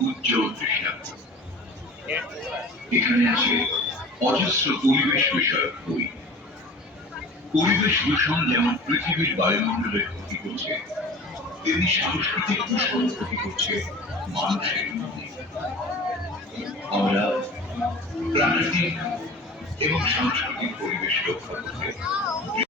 উজ্জ্বল তৃষ্ণা এখানে আছে অজস্র পরিবেশ বিষয়ক বই। পরিবেশ দূষণ যেমন পৃথিবীর বায়ুমণ্ডলের ক্ষতি করছে, তেমনি সাংস্কৃতিক দূষণ ক্ষতি করছে মানুষের মনে। আমরা প্রাকৃতিক এবং সাংস্কৃতিক পরিবেশ রক্ষা করতে